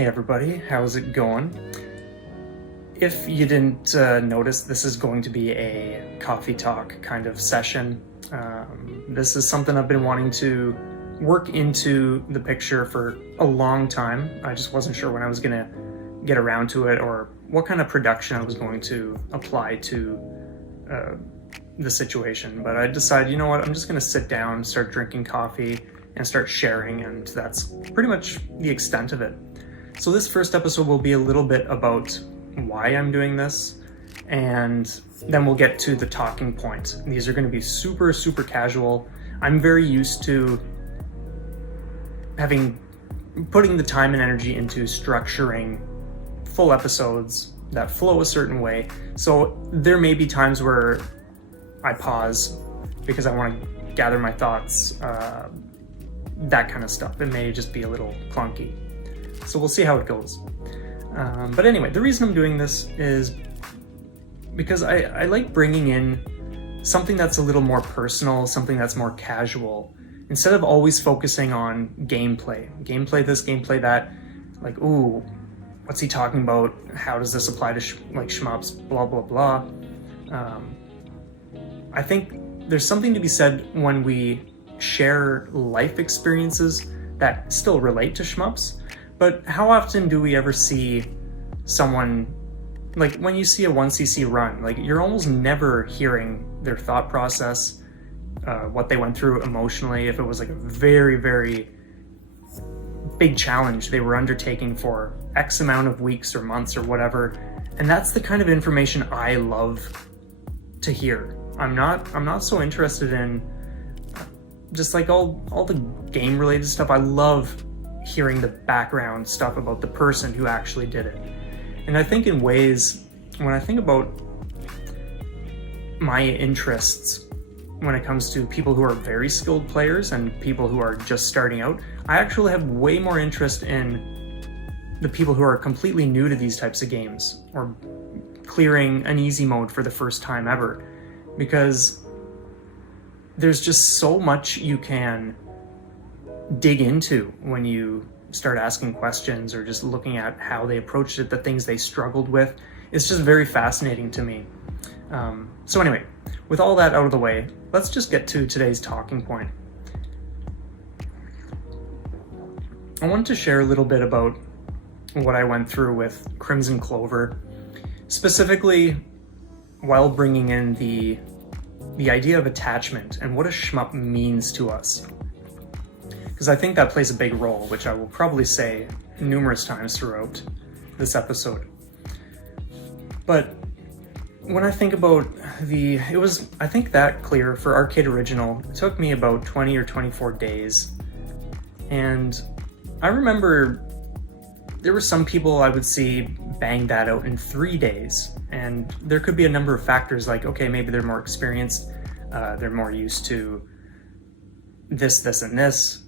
Hey everybody, how's it going? If you didn't notice, this is going to be a coffee talk kind of session. This is something I've been wanting to work into the picture for a long time. I just wasn't sure when I was gonna get around to it or what kind of production I was going to apply to the situation. But I decided, you know what, I'm just gonna sit down, start drinking coffee, and start sharing, and that's pretty much the extent of it. So this first episode will be a little bit about why I'm doing this, and then we'll get to the talking point. These are going to be super casual. I'm very used to putting the time and energy into structuring full episodes that flow a certain way. So there may be times where I pause because I want to gather my thoughts, that kind of stuff. It may just be a little clunky. So we'll see how it goes. But anyway, the reason I'm doing this is because I like bringing in something that's a little more personal, something that's more casual, instead of always focusing on gameplay. Gameplay this, gameplay that, like, ooh, what's he talking about? How does this apply to shmups, blah, blah, blah. I think there's something to be said when we share life experiences that still relate to shmups. But how often do we ever see someone, like when you see a 1cc run, like you're almost never hearing their thought process, what they went through emotionally, if it was like a very big challenge they were undertaking for X amount of weeks or months or whatever. And that's the kind of information I love to hear. I'm not so interested in just like all the game related stuff. I love hearing the background stuff about the person who actually did it. And I think in ways, when I think about my interests when it comes to people who are very skilled players and people who are just starting out, I actually have way more interest in the people who are completely new to these types of games or clearing an easy mode for the first time ever, because there's just so much you can dig into when you start asking questions or just looking at how they approached it, the things they struggled with. It's just very fascinating to me. So anyway, with all that out of the way, let's just get to today's talking point. I wanted to share a little bit about what I went through with Crimzon Clover, specifically while bringing in the idea of attachment and what a shmup means to us. Because I think that plays a big role, which I will probably say numerous times throughout this episode. But when I think about it was, I think that clear for Arcade Original, it took me about 20 or 24 days. And I remember there were some people I would see bang that out in 3 days. And there could be a number of factors like, okay, maybe they're more experienced, they're more used to this, and this.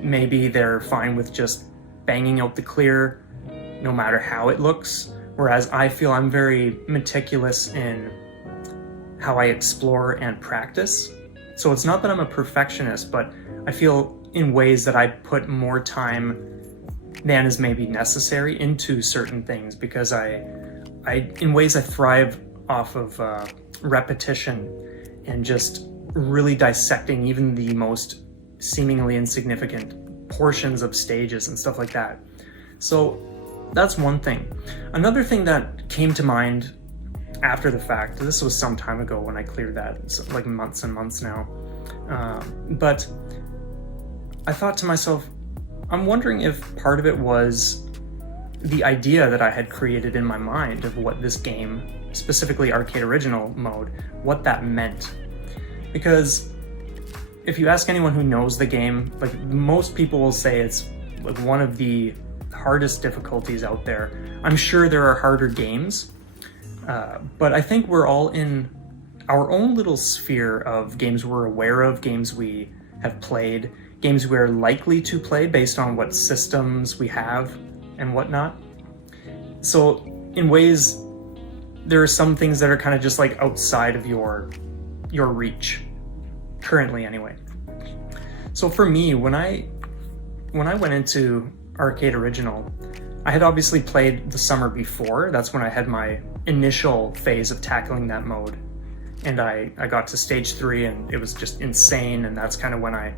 Maybe they're fine with just banging out the clear no matter how it looks, whereas I feel I'm very meticulous in how I explore and practice. So it's not that I'm a perfectionist, but I feel in ways that I put more time than is maybe necessary into certain things, because in ways I thrive off of repetition and just really dissecting even the most seemingly insignificant portions of stages and stuff like that. So that's one thing. Another thing that came to mind after the fact, this was some time ago when I cleared that, it's like months and months now, but I thought to myself, I'm wondering if part of it was the idea that I had created in my mind of what this game, specifically Arcade Original mode, what that meant. Because if you ask anyone who knows the game, like most people will say it's like one of the hardest difficulties out there. I'm sure there are harder games, but I think we're all in our own little sphere of games we're aware of, games we have played, games we're likely to play based on what systems we have and whatnot. So in ways, there are some things that are kind of just like outside of your reach, currently anyway. So for me, when I went into Arcade Original, I had obviously played the summer before. That's when I had my initial phase of tackling that mode. And I got to stage 3 and it was just insane, and that's kind of when I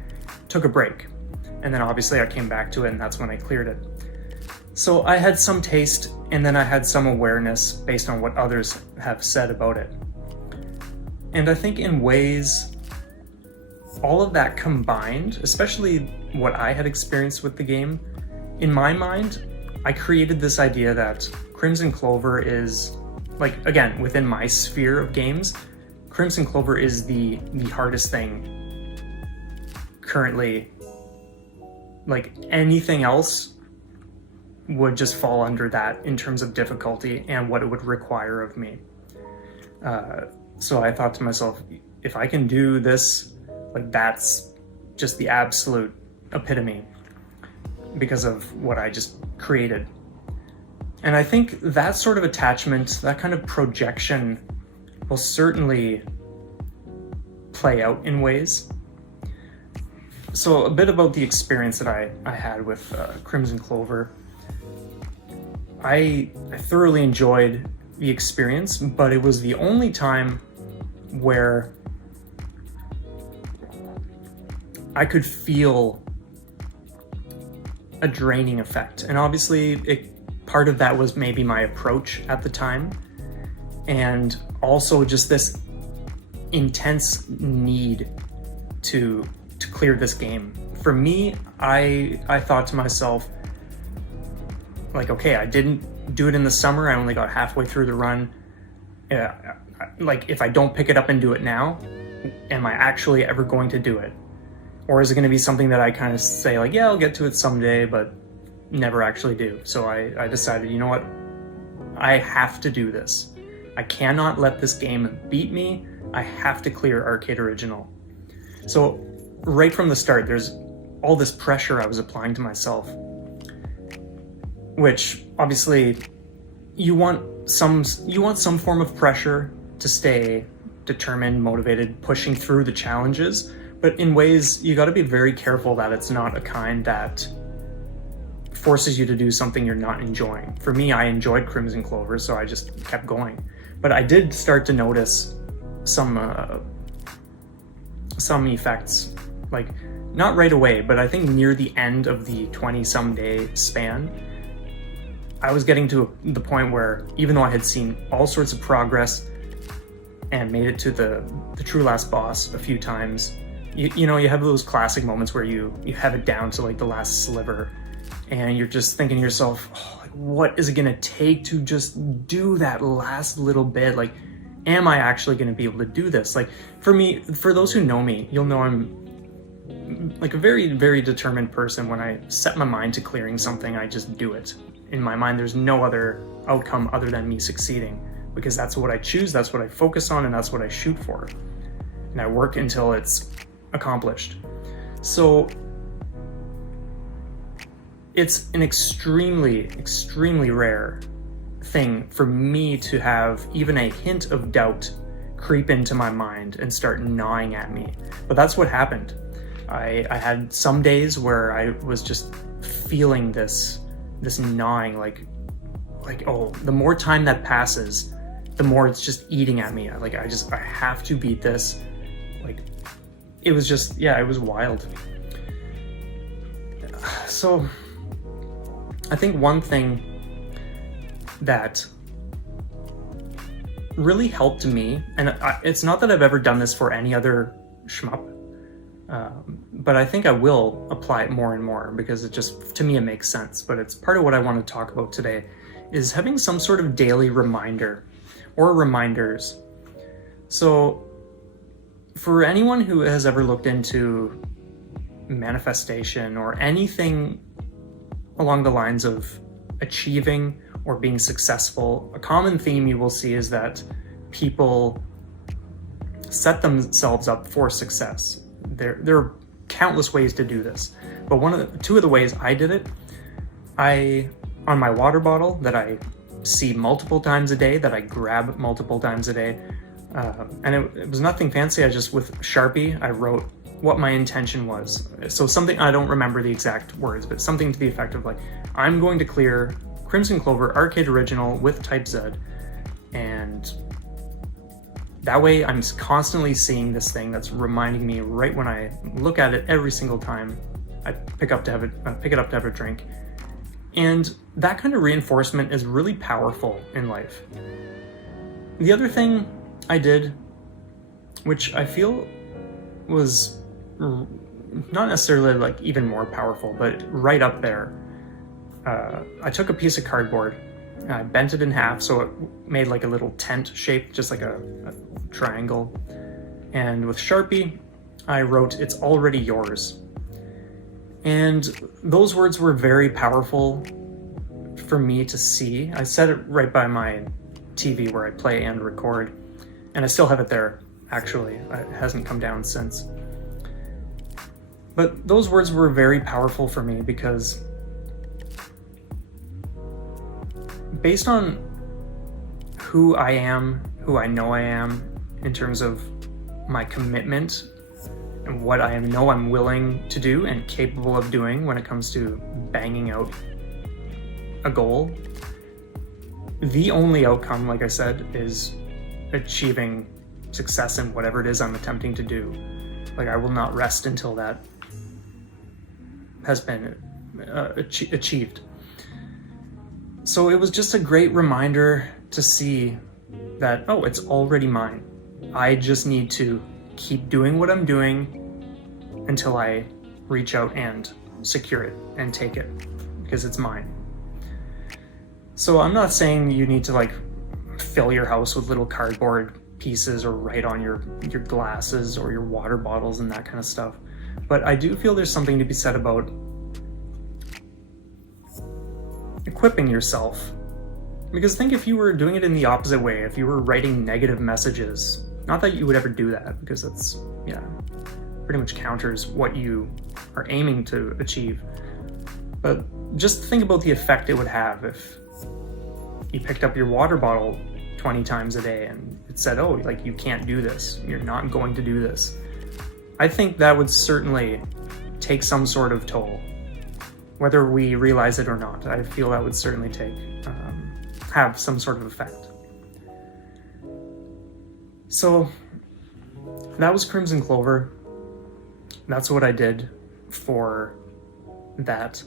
took a break. And then obviously I came back to it and that's when I cleared it. So I had some taste, and then I had some awareness based on what others have said about it. And I think in ways, all of that combined, especially what I had experienced with the game, in my mind, I created this idea that Crimzon Clover is, like, again, within my sphere of games, Crimzon Clover is the hardest thing currently. Like, anything else would just fall under that in terms of difficulty and what it would require of me. So I thought to myself, if I can do this, like, that's just the absolute epitome because of what I just created. And I think that sort of attachment, that kind of projection, will certainly play out in ways. So a bit about the experience that I had with Crimzon Clover. I thoroughly enjoyed the experience, but it was the only time where I could feel a draining effect. And obviously part of that was maybe my approach at the time, and also just this intense need to clear this game. For me, I thought to myself, like, okay, I didn't do it in the summer. I only got halfway through the run. Like, if I don't pick it up and do it now, am I actually ever going to do it? Or is it going to be something that I kind of say, like, yeah, I'll get to it someday, but never actually do? So I decided, you know what? I have to do this. I cannot let this game beat me. I have to clear Arcade Original. So right from the start, there's all this pressure I was applying to myself, which obviously you want some form of pressure to stay determined, motivated, pushing through the challenges. But in ways, you got to be very careful that it's not a kind that forces you to do something you're not enjoying. For me, I enjoyed Crimzon Clover, so I just kept going. But I did start to notice some effects, like, not right away, but I think near the end of the 20-some day span, I was getting to the point where, even though I had seen all sorts of progress and made it to the true last boss a few times, you know, you have those classic moments where you have it down to, like, the last sliver, and you're just thinking to yourself, oh, like, what is it gonna take to just do that last little bit? Like, am I actually gonna be able to do this? Like, for me, for those who know me, you'll know I'm like a very, very determined person. When I set my mind to clearing something, I just do it. In my mind, there's no other outcome other than me succeeding, because that's what I choose, that's what I focus on, and that's what I shoot for. And I work until it's accomplished. So it's an extremely, extremely rare thing for me to have even a hint of doubt creep into my mind and start gnawing at me. But that's what happened. I had some days where I was just feeling this gnawing, like, oh, the more time that passes, the more it's just eating at me. Like, I have to beat this. Like, it was just, yeah, it was wild. So I think one thing that really helped me, and it's not that I've ever done this for any other shmup, but I think I will apply it more and more, because it just, to me, it makes sense. But it's part of what I want to talk about today, is having some sort of daily reminder or reminders. So for anyone who has ever looked into manifestation or anything along the lines of achieving or being successful, a common theme you will see is that people set themselves up for success. There are countless ways to do this, but two of the ways I did it, on my water bottle that I see multiple times a day, that I grab multiple times a day, and it was nothing fancy. I just, with Sharpie, I wrote what my intention was. So something, I don't remember the exact words, but something to the effect of like, I'm going to clear Crimzon Clover Arcade Original with Type Z, and that way I'm constantly seeing this thing that's reminding me right when I look at it every single time I pick it up to have a drink. And that kind of reinforcement is really powerful in life. The other thing I did, which I feel was not necessarily like even more powerful, but right up there, I took a piece of cardboard, I bent it in half so it made like a little tent shape, just like a triangle. And with Sharpie, I wrote, "It's already yours." And those words were very powerful for me to see. I set it right by my TV where I play and record, and I still have it there, actually. It hasn't come down since. But those words were very powerful for me because based on who I am, who I know I am, in terms of my commitment and what I know I'm willing to do and capable of doing when it comes to banging out a goal, the only outcome, like I said, is achieving success in whatever it is I'm attempting to do. Like, I will not rest until that has been achieved. So it was just a great reminder to see that, oh, it's already mine. I just need to keep doing what I'm doing until I reach out and secure it and take it, because it's mine. So I'm not saying you need to like fill your house with little cardboard pieces or write on your glasses or your water bottles and that kind of stuff. But I do feel there's something to be said about equipping yourself. Because think if you were doing it in the opposite way, if you were writing negative messages, not that you would ever do that, because that's, pretty much counters what you are aiming to achieve. But just think about the effect it would have if you picked up your water bottle 20 times a day and it said, oh, like, you can't do this, you're not going to do this. I think that would certainly take some sort of toll, whether we realize it or not. I feel that would certainly have some sort of effect. So that was Crimzon Clover. That's what I did for that.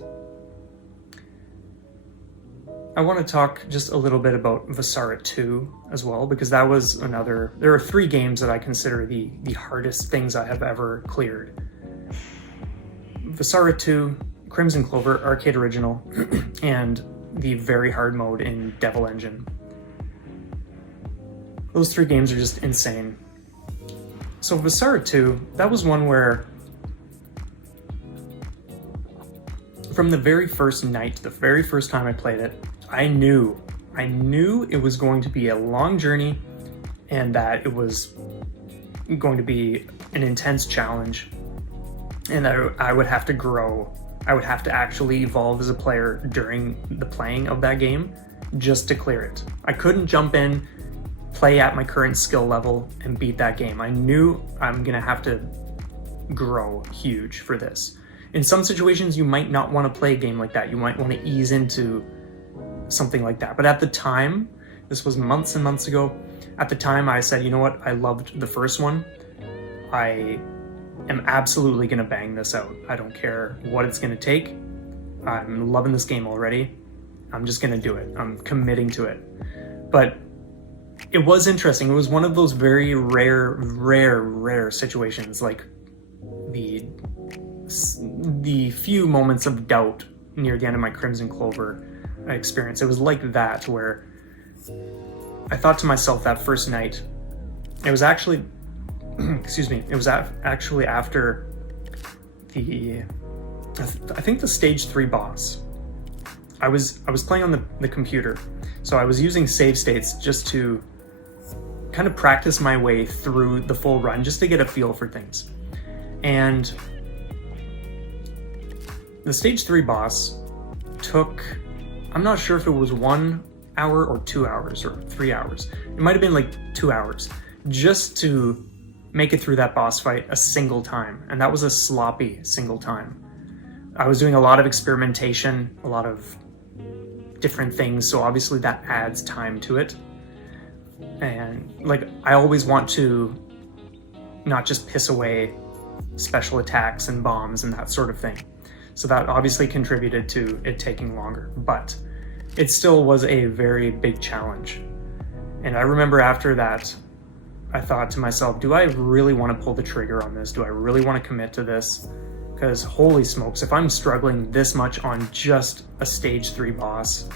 I want to talk just a little bit about Vasara 2 as well, because that was another. There are 3 games that I consider the hardest things I have ever cleared. Vasara 2, Crimzon Clover Arcade Original, and the very hard mode in Devil Engine. Those 3 games are just insane. So Vasara 2, that was one where from the very first night, the very first time I played it, I knew it was going to be a long journey and that it was going to be an intense challenge and that I would have to grow. I would have to actually evolve as a player during the playing of that game just to clear it. I couldn't jump in, play at my current skill level, and beat that game. I knew I'm gonna have to grow huge for this. In some situations, you might not want to play a game like that. You might want to ease into something like that. But at the time, this was months and months ago, at the time I said, you know what, I loved the first one. I am absolutely gonna bang this out. I don't care what it's gonna take. I'm loving this game already. I'm just gonna do it. I'm committing to it. But it was interesting. It was one of those very rare situations, like the few moments of doubt near the end of my Crimzon Clover experience. It was like that, where I thought to myself that first night, it was actually, it was actually after I think the stage 3 boss. I was playing on the computer, so I was using save states just to kind of practice my way through the full run, just to get a feel for things. And the stage 3 boss took, I'm not sure if it was 1 hour or 2 hours or 3 hours. It might have been like 2 hours just to make it through that boss fight a single time, and that was a sloppy single time. I was doing a lot of experimentation, a lot of different things, so obviously that adds time to it. And like, I always want to not just piss away special attacks and bombs and that sort of thing. So that obviously contributed to it taking longer, but it still was a very big challenge. And I remember after that, I thought to myself, do I really want to pull the trigger on this? Do I really want to commit to this? Because holy smokes, if I'm struggling this much on just a stage 3 boss,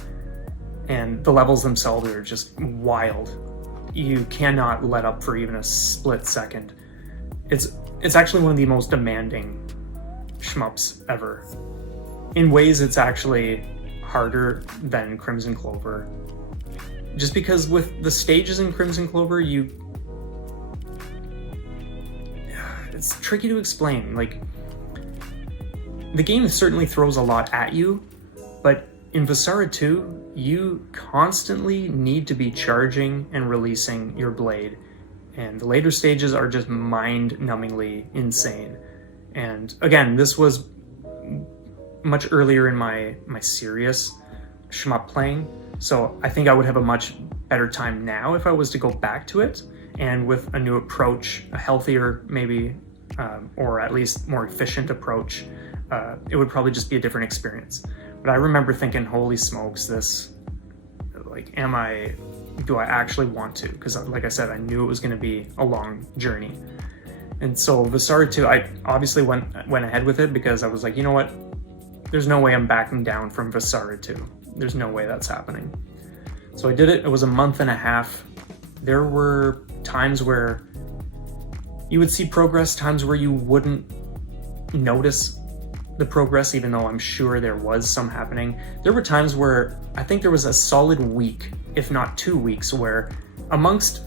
and the levels themselves are just wild, you cannot let up for even a split second. It's actually one of the most demanding shmups ever. In ways, it's actually harder than Crimzon Clover. Just because with the stages in Crimzon Clover, it's tricky to explain. Like, the game certainly throws a lot at you, but in Vasara 2, you constantly need to be charging and releasing your blade. And the later stages are just mind-numbingly insane. And again, this was much earlier in my serious shmup playing, so I think I would have a much better time now if I was to go back to it, and with a new approach, a healthier maybe, or at least more efficient approach, it would probably just be a different experience. But I remember thinking, holy smokes, this, like, do I actually want to? Because like I said, I knew it was going to be a long journey. And so Vasara 2, I obviously went ahead with it because I was like, you know what? There's no way I'm backing down from Vasara 2. There's no way that's happening. So I did it. It was a month and a half. There were times where you would see progress, times where you wouldn't notice the progress, even though I'm sure there was some happening. There were times where I think there was a solid week, if not 2 weeks, where amongst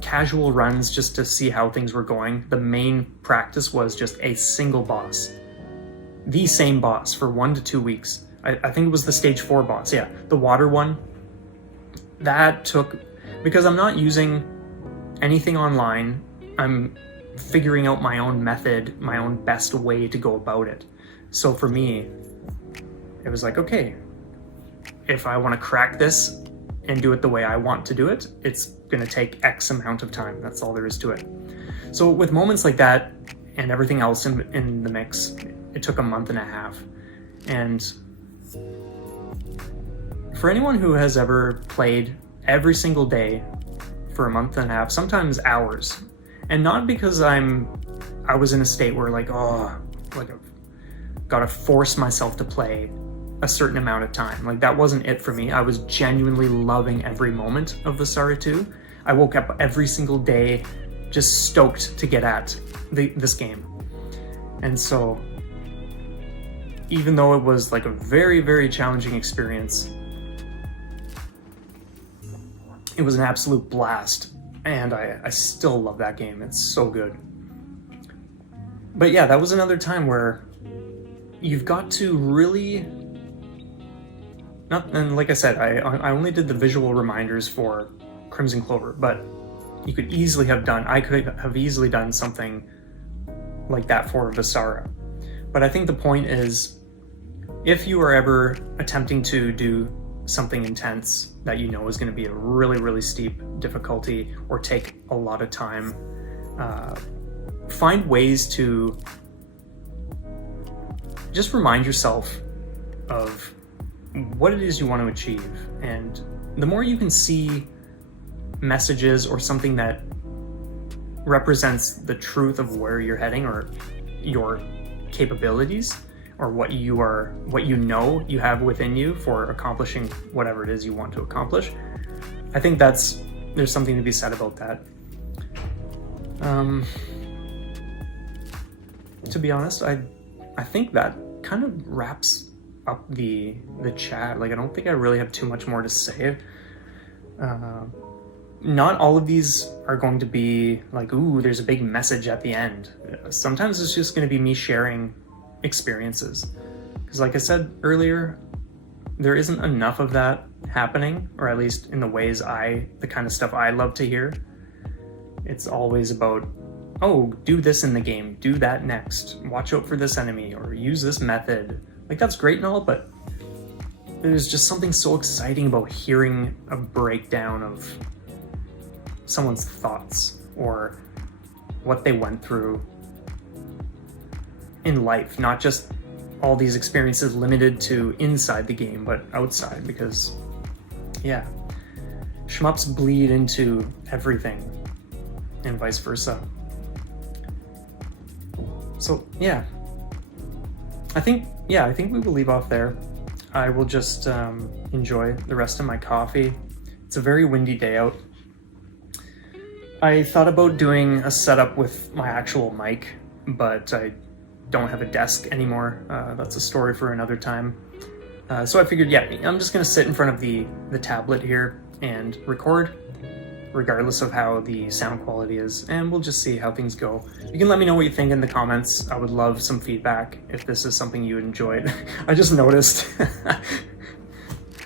casual runs just to see how things were going, the main practice was just a single boss. The same boss for 1 to 2 weeks. I think it was the stage 4 boss, yeah, the water one. That took, because I'm not using anything online, I'm figuring out my own method, my own best way to go about it. So for me, it was like, okay, if I want to crack this and do it the way I want to do it, it's going to take X amount of time. That's all there is to it. So with moments like that and everything else in the mix, it took a month and a half. And for anyone who has ever played every single day for a month and a half, sometimes hours, and not because I was in a state where like, oh, like I've got to force myself to play a certain amount of time. Like, that wasn't it for me. I was genuinely loving every moment of Vasara 2. I woke up every single day just stoked to get at this game. And so, even though it was like a very, very challenging experience, it was an absolute blast. And I still love that game. It's so good. But yeah, that was another time where you've got to really... And like I said, I only did the visual reminders for Crimzon Clover, but you could easily have done, I could have easily done something like that for Vasara. But I think the point is, if you are ever attempting to do something intense that you know is going to be a really, really steep difficulty or take a lot of time, find ways to just remind yourself of what it is you want to achieve. And the more you can see messages or something that represents the truth of where you're heading or your capabilities or what you know you have within you for accomplishing whatever it is you want to accomplish, I think there's something to be said about that. To be honest, I think that kind of wraps up the chat. Like, I don't think I really have too much more to say. Not all of these are going to be like, ooh, there's a big message at the end. Sometimes it's just going to be me sharing experiences. Because like I said earlier, there isn't enough of that happening, or at least in the ways the kind of stuff I love to hear. It's always about oh, do this in the game, do that next, watch out for this enemy, or use this method. Like, that's great and all, but there's just something so exciting about hearing a breakdown of someone's thoughts or what they went through in life, not just all these experiences limited to inside the game, but outside, because, yeah, shmups bleed into everything and vice versa. So, yeah. I think we will leave off there. I will just enjoy the rest of my coffee. It's a very windy day out. I thought about doing a setup with my actual mic, but I don't have a desk anymore. That's a story for another time. So I figured, yeah, I'm just gonna sit in front of the tablet here and record, regardless of how the sound quality is, and we'll just see how things go. You can let me know what you think in the comments. I would love some feedback if this is something you enjoyed. I just noticed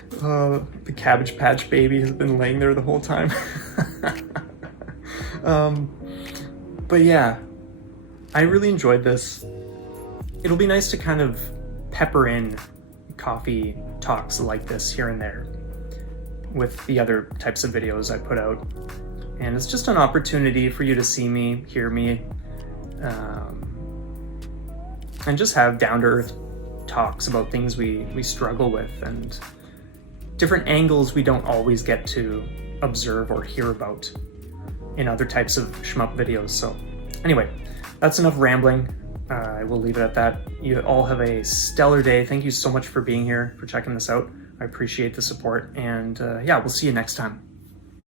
the Cabbage Patch baby has been laying there the whole time. But yeah, I really enjoyed this. It'll be nice to kind of pepper in coffee talks like this here and there with the other types of videos I put out. And it's just an opportunity for you to see me, hear me, and just have down-to-earth talks about things we struggle with and different angles we don't always get to observe or hear about in other types of shmup videos. So anyway, that's enough rambling. I will leave it at that. You all have a stellar day. Thank you so much for being here, for checking this out. I appreciate the support, and yeah, we'll see you next time.